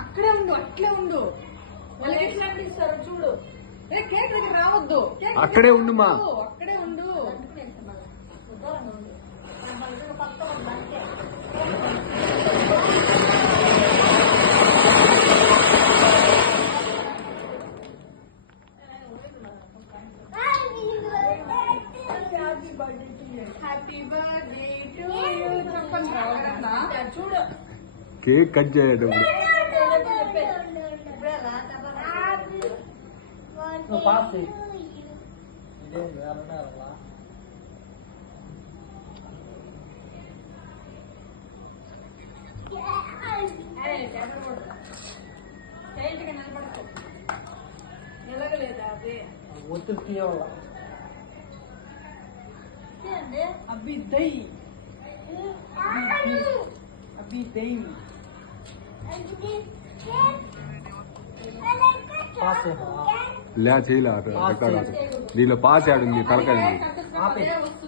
అక్కడే ఉండు, అట్లే ఉండు. ఇస్తారు చూడు. కేక్ దగ్గర రావద్దు, అక్కడే ఉండు మా. అక్కడే ఉండు. హ్యాపీ బర్త్డే టు యూ చెప్పండి. చూడు కేక్ కట్ చేసేటప్పుడు నిలగలేదా అదే ఒత్తిడి తీయాల అబ్బి దై అబ్బి దై లే చేయలే దీనిలో పాస్ ఆడుంది తలకాయ వస్తుంది.